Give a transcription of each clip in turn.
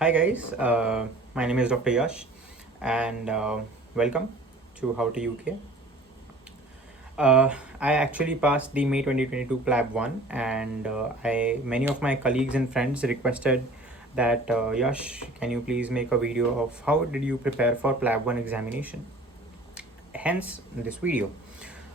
Hi guys, my name is Dr. Yash and welcome to How to UK. I actually passed the May 2022 PLAB 1 and many of my colleagues and friends requested that Yash, can you please make a video of how did you prepare for PLAB 1 examination? Hence this video.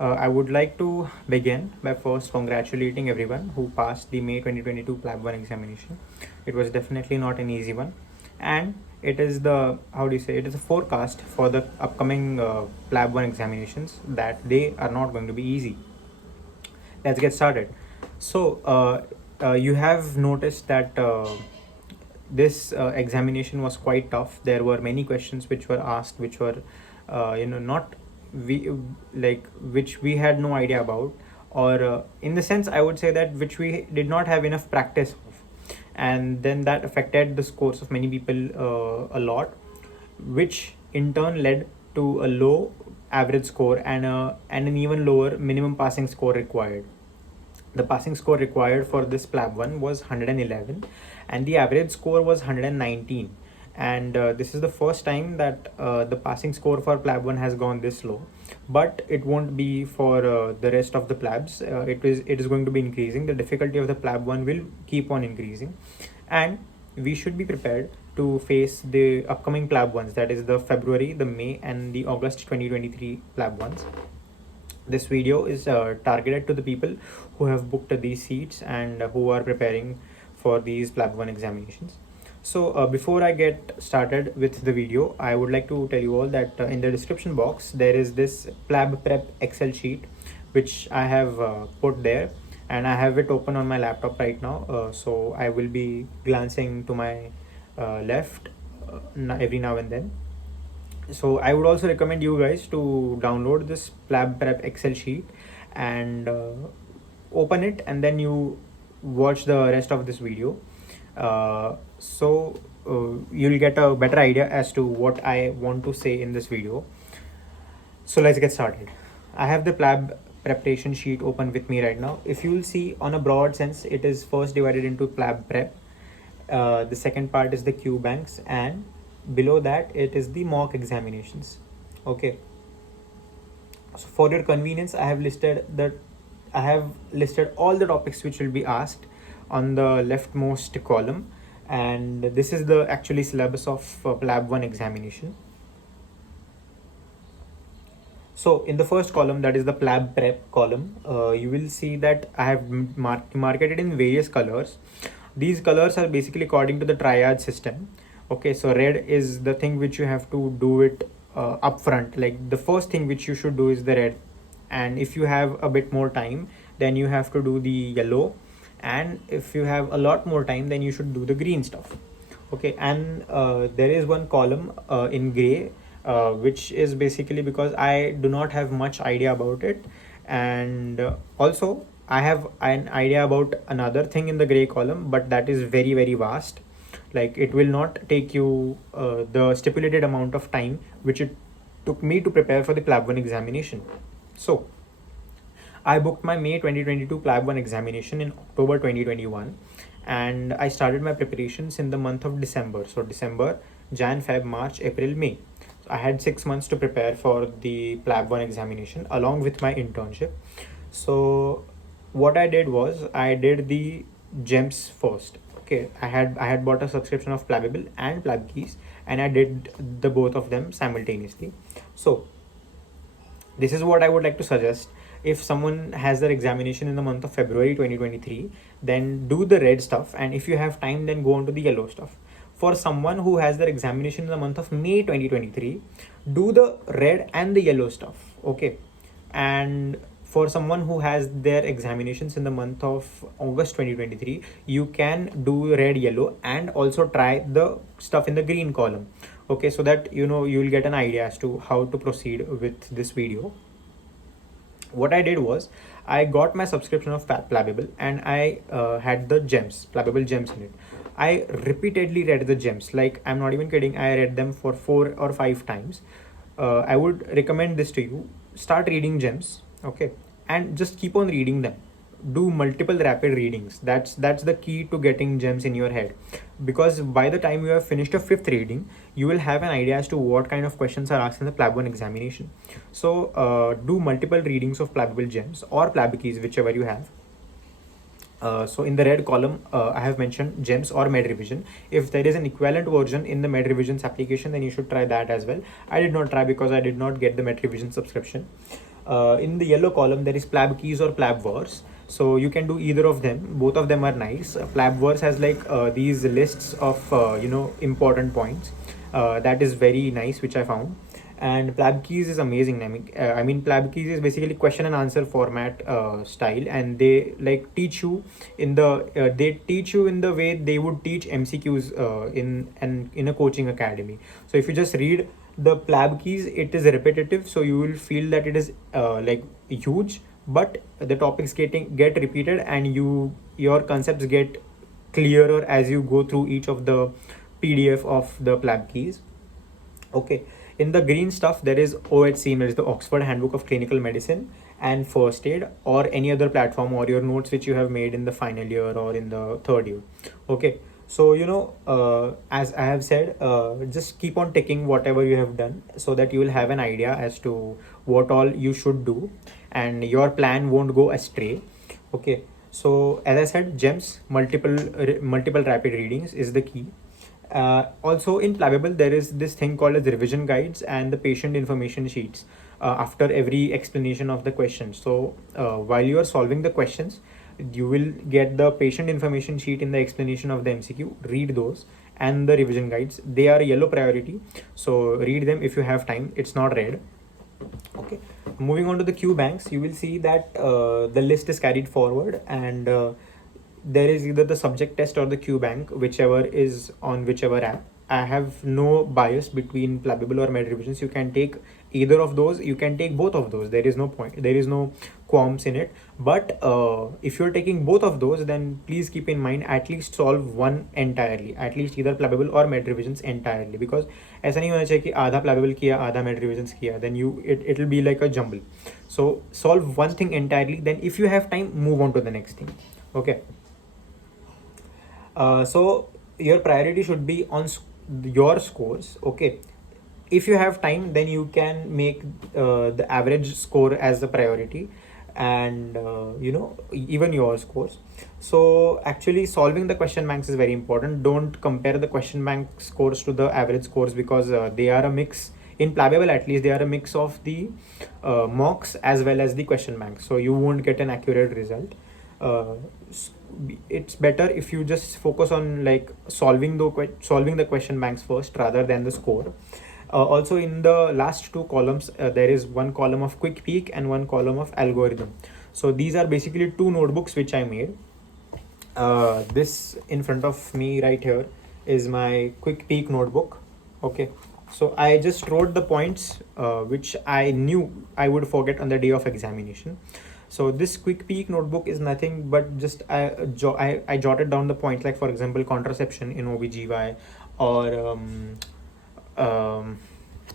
I would like to begin by first congratulating everyone who passed the May 2022 PLAB 1 examination. It was definitely not an easy one, and it is the how do you say it is a forecast for the upcoming PLAB 1 examinations that they are not going to be easy. Let's get started. So, you have noticed that this examination was quite tough. There were many questions which were asked, which were, not we which we had no idea about, or in the sense I would say that which we did not have enough practice of, and then that affected the scores of many people a lot, which in turn led to a low average score and an even lower minimum passing score required. The passing score required for this PLAB 1 was 111 and the average score was 119. And this is the first time that the passing score for PLAB 1 has gone this low, but it won't be for the rest of the PLABs. It is going to be increasing. The difficulty of the PLAB 1 will keep on increasing, and we should be prepared to face the upcoming PLAB 1s, that is the February, the May and the August 2023 PLAB 1s. This video is targeted to the people who have booked these seats and who are preparing for these PLAB 1 examinations. So before I get started with the video, I would like to tell you all that in the description box there is this PLAB prep Excel sheet which I have put there, and I have it open on my laptop right now. So I will be glancing to my left every now and then. So I would also recommend you guys to download this PLAB prep Excel sheet and open it, and then you watch the rest of this video. You'll get a better idea as to what I want to say in this video. So let's get started. I have the PLAB preparation sheet open with me right now. If you'll see, on a broad sense, it is first divided into PLAB prep. The second part is the Q banks, and below that it is the mock examinations. Okay, so for your convenience I have listed all the topics which will be asked on the leftmost column, and this is the actually syllabus of PLAB 1 examination. So in the first column, that is the PLAB prep column, you will see that I have marked it in various colors. These colors are basically according to the triad system. Okay, so red is the thing which you have to do it upfront, like the first thing which you should do is the red, and if you have a bit more time then you have to do the yellow, and if you have a lot more time then you should do the green stuff. Okay, and there is one column in gray, which is basically because I do not have much idea about it, and also I have an idea about another thing in the gray column, but that is very very vast. Like, it will not take you the stipulated amount of time which it took me to prepare for the PLAB 1 examination. So I booked my May 2022 PLAB 1 examination in October 2021, and I started my preparations in the month of December. So December, Jan, Feb, March, April, May. So I had 6 months to prepare for the PLAB 1 examination along with my internship. So what I did was I did the gems first. Okay, I had bought a subscription of PLABable and PLAB keys, and I did the both of them simultaneously. So this is what I would like to suggest. If someone has their examination in the month of February 2023, then do the red stuff, and if you have time then go on to the yellow stuff. For someone who has their examination in the month of May 2023, do the red and the yellow stuff. Okay, and for someone who has their examinations in the month of August 2023, you can do red, yellow, and also try the stuff in the green column. Okay, so that you will get an idea as to how to proceed with this video. What I did was I got my subscription of PLABable, and I had the gems, PLABable gems in it. I repeatedly read the gems, like I'm not even kidding, I read them for 4 or 5 times. I would recommend this to you. Start reading gems, okay, and just keep on reading them. do multiple rapid readings. That's the key to getting gems in your head, because by the time you have finished a fifth reading, you will have an idea as to what kind of questions are asked in the PLAB 1 examination. So do multiple readings of PLABable gems or PLAB keys, whichever you have. So in the red column, I have mentioned gems or med revision. If there is an equivalent version in the med revisions application, then you should try that as well. I did not try because I did not get the med revision subscription. In the yellow column, there is PLAB keys or PLAB verse. So you can do either of them. Both of them are nice. PLAB verse has like these lists of important points. That is very nice, which I found. And PLAB keys is amazing. I mean PLAB keys is basically question and answer format style, and they like teach you in the way they would teach MCQs in a coaching academy. So if you just read the PLAB keys, it is repetitive, so you will feel that it is like huge, but the topics get repeated, and your concepts get clearer as you go through each of the PDF of the PLAB keys. Okay, in the green stuff, there is OHC, that is the Oxford Handbook of Clinical Medicine and First Aid, or any other platform, or your notes which you have made in the final year or in the third year. Okay, so as I have said, just keep on ticking whatever you have done, so that you will have an idea as to what all you should do, and your plan won't go astray. Okay, so as I said, gems, multiple rapid readings is the key. Also in PLABable, there is this thing called as revision guides and the patient information sheets after every explanation of the question. So while you are solving the questions, you will get the patient information sheet in the explanation of the MCQ. Read those, and the revision guides. They are yellow priority, so read them if you have time. It's not red. Okay, moving on to the Q banks, you will see that the list is carried forward, and there is either the subject test or the Q bank, whichever is on whichever app. I have no bias between PLABable or med revisions. You can take either of those, you can take both of those. There is no qualms in it. But if you're taking both of those, then please keep in mind, at least solve one entirely, at least either PLABable or med revisions entirely, because ऐसा नहीं होना चाहिए कि आधा PLABable किया आधा med revisions किया, then it'll be like a jumble. So solve one thing entirely, then if you have time, move on to the next thing. Okay, so your priority should be on your scores. Okay, if you have time, then you can make the average score as the priority, and even your scores. So actually solving the question banks is very important. Don't compare the question bank scores to the average scores, because they are a mix. In PLABable, at least, they are a mix of the mocks as well as the question bank, so you won't get an accurate result. It's better if you just focus on like solving the question banks first rather than the score. Also in the last two columns, there is one column of quick peek and one column of algorithm. So these are basically two notebooks which I made. This in front of me right here is my quick peek notebook. Okay, so I just wrote the points which I knew I would forget on the day of examination. So this quick peek notebook is nothing but just I jotted down the points, like for example contraception in OBGY, or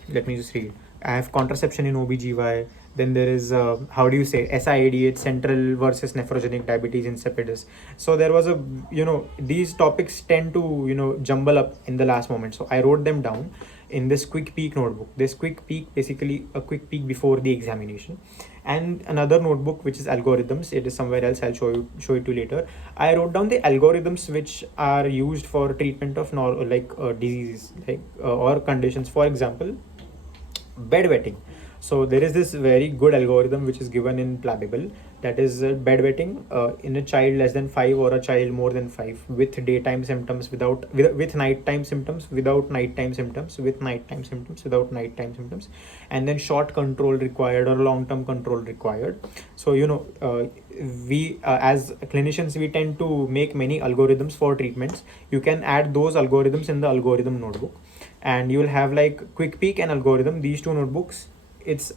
let me just read. I have contraception in OBGY. Then there is how do you say, SIADH, central versus nephrogenic diabetes insipidus. So there was these topics tend to jumble up in the last moment. So I wrote them down in this quick peek notebook. This quick peek, basically a quick peek before the examination. And another notebook which is algorithms. It is somewhere else. I'll show it to you later. I wrote down the algorithms which are used for treatment of diseases or conditions. For example, bedwetting. So there is this very good algorithm which is given in PLABable, that is bedwetting in a child less than 5 or a child more than 5 with daytime symptoms with nighttime symptoms, without nighttime symptoms, with nighttime symptoms, without nighttime symptoms, and then short control required or long-term control required. So we as clinicians, we tend to make many algorithms for treatments. You can add those algorithms in the algorithm notebook, and you will have like quick peek and algorithm, these two notebooks. It's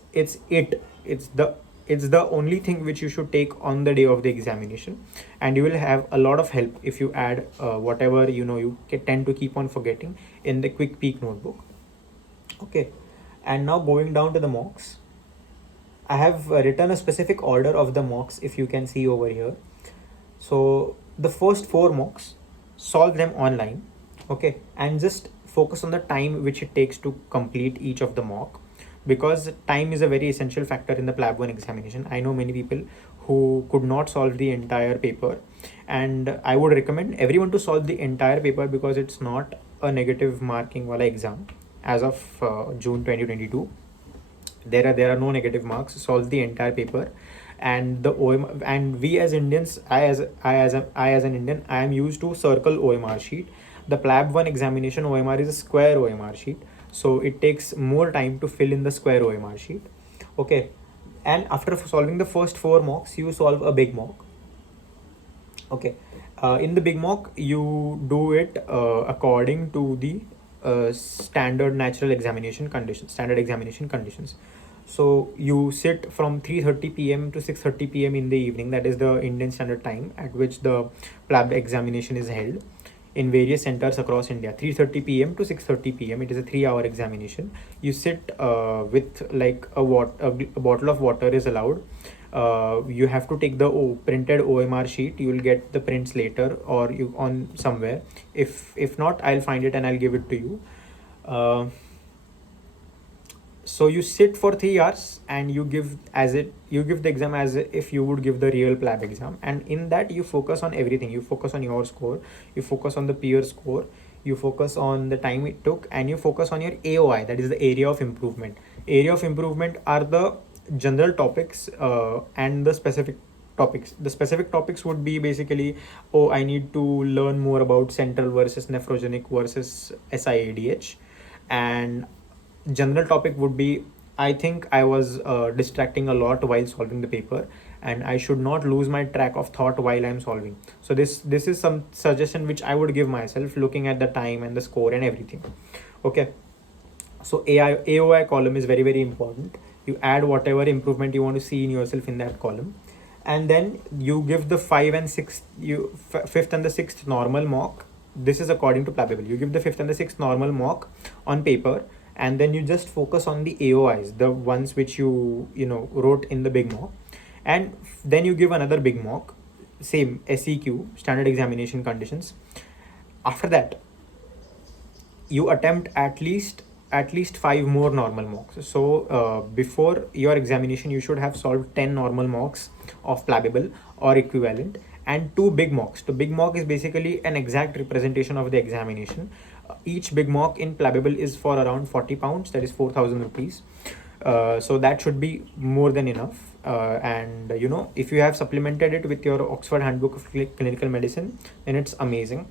the only thing which you should take on the day of the examination, and you will have a lot of help if you add whatever you tend to keep on forgetting in the quick peek notebook. Okay, and now going down to the mocks. I have written a specific order of the mocks, if you can see over here. So the first four mocks, solve them online, okay, and just focus on the time which it takes to complete each of the mock, because time is a very essential factor in the PLAB 1 examination. I know many people who could not solve the entire paper, and I would recommend everyone to solve the entire paper, because it's not a negative marking wala exam as of June 2022. There are no negative marks. Solve the entire paper, and the OM, and we as Indians, I as an Indian, I am used to circle OMR sheet. The PLAB 1 examination OMR is a square OMR sheet, so it takes more time to fill in the square OMR sheet. Okay, and after solving the first four mocks, you solve a big mock. Okay, in the big mock, you do it according to the standard examination conditions. So you sit from 3:30 p.m. to 6:30 p.m. in the evening. That is the Indian Standard Time at which the PLAB examination is held in various centers across India. 3:30 p.m. to 6:30 p.m. It is a 3-hour examination. You sit with like a bottle of water is allowed. You have to take the printed OMR sheet. You will get the prints later, or you on somewhere. If not, I'll find it and I'll give it to you. So you sit for 3 hours and you give the exam as if you would give the real PLAB exam, and in that you focus on everything. You focus on your score, you focus on the peer score, you focus on the time it took, and you focus on your AOI, that is the area of improvement. Area of improvement are the general topics and the specific topics. The specific topics would be basically, oh, I need to learn more about central versus nephrogenic versus SIADH, and general topic would be, I think I was distracting a lot while solving the paper, and I should not lose my track of thought while I'm solving. So this is some suggestion which I would give myself, looking at the time and the score and everything. Okay, so AOI column is very, very important. You add whatever improvement you want to see in yourself in that column, and then you give the fifth and the sixth normal mock. This is according to PLABable. You give the fifth and the sixth normal mock on paper, and then you just focus on the AOIs, the ones which you wrote in the big mock, and then you give another big mock, same SEQ, standard examination conditions. After that, you attempt at least 5 more normal mocks. So before your examination, you should have solved 10 normal mocks of PLABable or equivalent, and 2 big mocks. The big mock is basically an exact representation of the examination. Each big mock in PLABable is for around 40 pounds, that is 4,000 rupees. So that should be more than enough. And if you have supplemented it with your Oxford Handbook of Clinical Medicine, then it's amazing.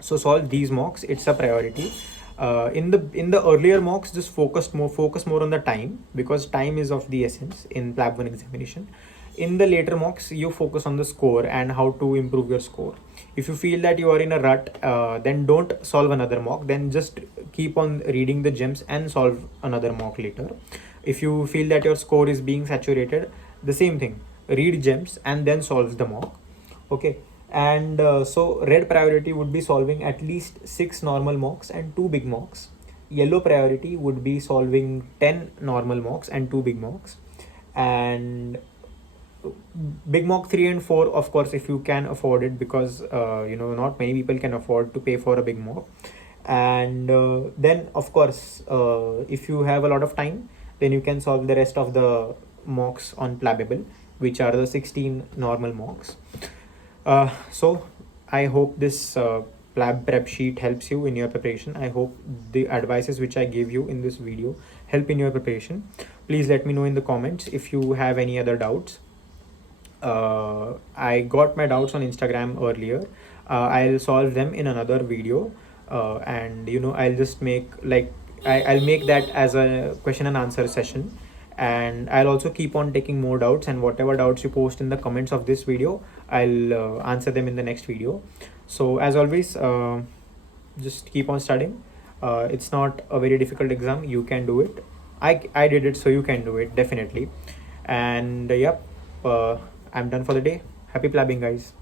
So solve these mocks, it's a priority. In the earlier mocks, just focus more on the time, because time is of the essence in PLAB 1 examination. In the later mocks, you focus on the score and how to improve your score. If you feel that you are in a rut, then don't solve another mock, then just keep on reading the gems and solve another mock later. If you feel that your score is being saturated, the same thing, read gems and then solve the mock. Okay, and so red priority would be solving at least 6 normal mocks and 2 big mocks. Yellow priority would be solving 10 normal mocks and 2 big mocks. And big mock 3 and 4, of course, if you can afford it, because not many people can afford to pay for a big mock. And then of course, if you have a lot of time, then you can solve the rest of the mocks on PLABable, which are the 16 normal mocks. So I hope this PLAB prep sheet helps you in your preparation. I hope the advices which I gave you in this video help in your preparation. Please let me know in the comments if you have any other doubts. I got my doubts on Instagram earlier. I'll solve them in another video, and I'll just make I'll make that as a question and answer session, and I'll also keep on taking more doubts, and whatever doubts you post in the comments of this video, I'll answer them in the next video. So as always, just keep on studying. It's not a very difficult exam. You can do it. I did it, so you can do it definitely. And yep, I'm done for the day. Happy PLABing, guys.